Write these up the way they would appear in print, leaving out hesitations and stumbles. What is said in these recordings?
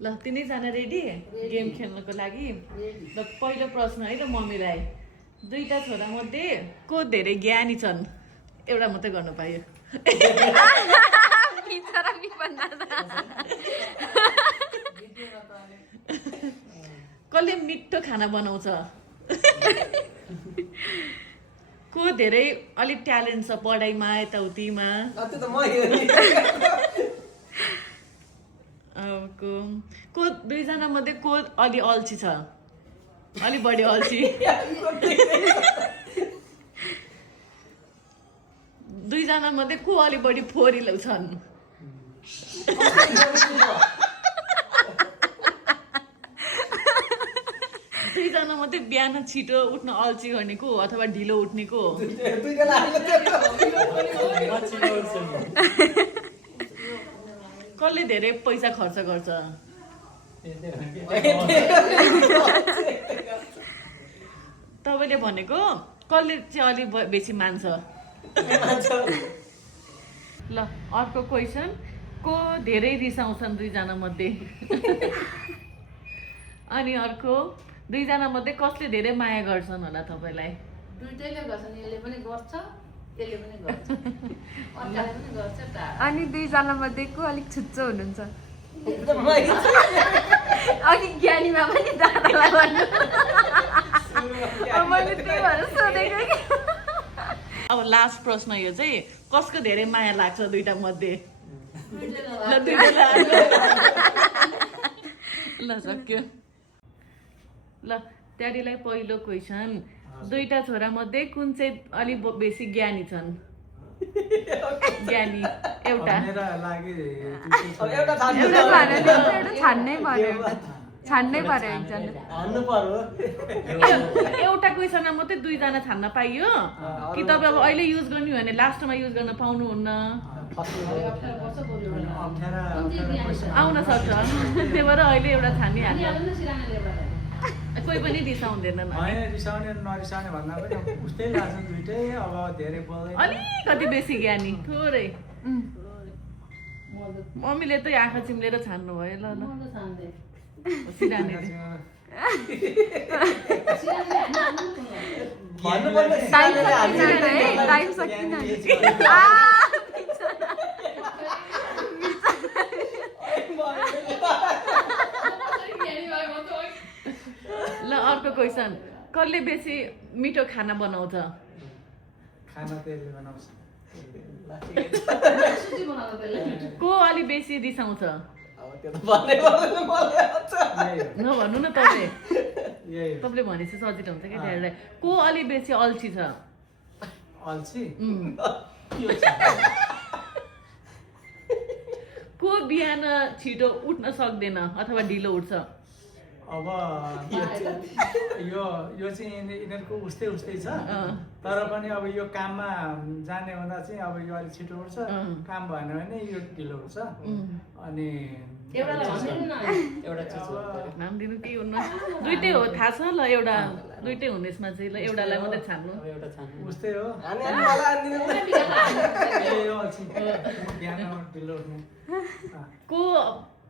ल तिनैजना ready game खेल्नको लागि ल पहिलो प्रश्न है ल मम्मीलाई दुईटा छोरा मध्ये को धेरै ज्ञानी छन् एउटा मात्रै गर्न पाइयो कसले मिठो खाना बनाउँछ को धेरै अलिक ट्यालेन्ट छ पढाइमा यताउतिमा को दुईजना मध्ये को अलि अल्छी छ अलि बढी अल्छी दुईजना मध्ये को अलि बढी फोरिलो छन् दुईजना मध्ये बिहान छिटो उठ्न अल्छी गर्ने को अथवा ढिलो उठ्ने को कसले धेरै पैसा खर्च गर्छ तपाईँले भनेको कसले चाहिँ अलि बेसी मान्छ ल अर्को क्वेसन को धेरै रिसाउँछन् दुईजना मध्ये अनि अर्को दुईजना मध्ये कसले धेरै माया गर्छन् होला तपाईँलाई दुईटैले गर्छन् यसले पनि गर्छ त्यसले पनि गर्छ अर्काले पनि गर्छ अनि दुईजना मध्ये को अलिक छुच्चो हुनुहुन्छ अनि ज्ञानीमा पनि दादालाई भन्नु मैले त्यही भएर सोधेको कि अब लास्ट प्रश्न यो चाहिँ कसको धेरै माया लाग्छ दुईटा मध्ये ल सक्यो ल त्याडीलाई पहिलो क्वेसन दुईटा छोरा मध्ये कुन चाहिँ अलि बेसी ज्ञानी छन् ज्ञानी एउटा छान्नै पर्यो एकजना एउटा क्वेसनमा मात्रै दुईजना छान्न पाइयो कि तपाईँ अब अहिले युज गर्ने हो भने लास्टमा युज गर्न पाउनुहुन्न आउन सक्छ त्यही भएर अहिले एउटा छानिहाल्नु कोही पनि रिसाउँदैन अलिकति बेसी ज्ञानी थोरै मम्मीले त आँखा चिम्लेर छान्नु भयो ल टाइम सकिन ल अर्को क्वेसन कसले बेसी मिठो खाना बनाउँछ को अलि बेसी रिसाउँछ नभन्नु न तपाईँले भनेपछि सजिलो हुन्छ कि त्यसलाई को अलि बेसी अल्छी छ को बिहान छिटो उठ्न सक्दैन अथवा ढिलो उठ्छ अब यो चाहिँ यिनीहरूको उस्तै छ तर पनि अब यो काममा जाने हुँदा चाहिँ अब यो अलिक छिटो उठ्छ काम भएन भने यो ढिलो उठ्छ अनि नाम दिनु केही हुन्न दुइटै हो थाहा छ ल एउटा दुइटै हुने यसमा चाहिँ ल एउटालाई मात्रै छान्नु उस्तै हो ढिलो उठ्ने को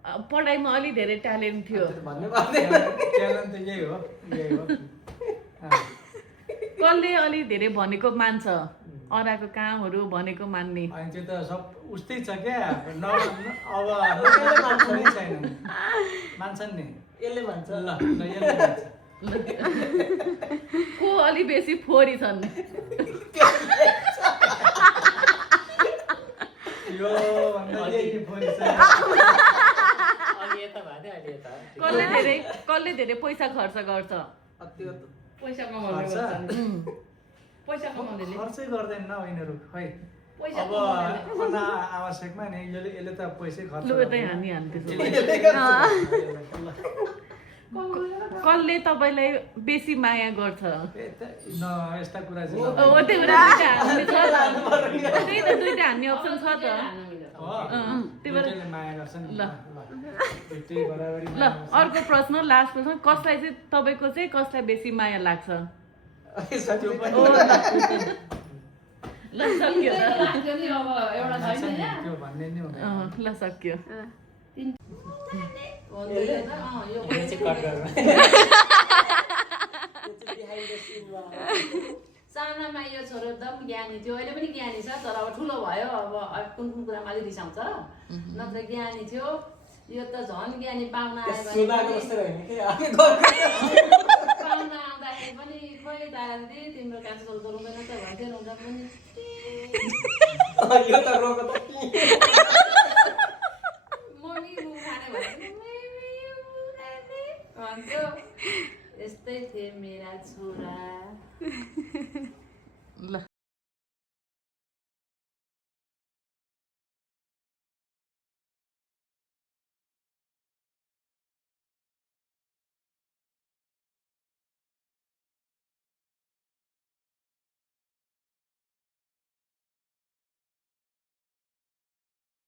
पढाइमा अलि धेरै ट्यालेन्ट थियो ट्यालेन्ट त यही हो कसले अलि धेरै भनेको मान्छ अराको कामहरू भनेको मान्ने अनि त्यो त सब उस्तै छ क्या अब छैन मान्छन् नि यसले भन्छ ल यसले भन्छ को अलि बेसी फोरी छन् यो भन्दा यही फोरी छ कसले धेरै पैसा खर्च गर्छ पैसा कमाउँदैले खर्चै गर्दैन न यिनीहरू खै अब आवश्यकमा नि यसले त पैसै खर्च कसले तपाईँलाई बेसी माया गर्छ यस्ता कुरा दुईटा हान्ने अप्सन छ त माया गर्छ ल अर्को प्रश्न लास्ट प्रश्न कसलाई चाहिँ तपाईँको चाहिँ कसलाई बेसी माया लाग्छ ल सक्यो अब एउटा छैन त्यो भन्ने नि ल सक्यो भन्दै त, यो यो चाहिँ कट गरौँ। सानामा यो छोरो एकदम ज्ञानी थियो, अहिले पनि ज्ञानी छ, तर अब ठुलो भयो, अब कुन कुन कुरामा अलिक रिसाउँछ, नत्र ज्ञानी थियो। यो त झन् ज्ञानी पाहुना आयो सुनाको भने जस्तो होइन कि आफै गफ पाहुना आउँदाखेरि पनि खोइ तारा दिदी तिम्रो कान्छो छोरो रुँदैन त भन्थ्यो, रुँदा पनि यो त रोको त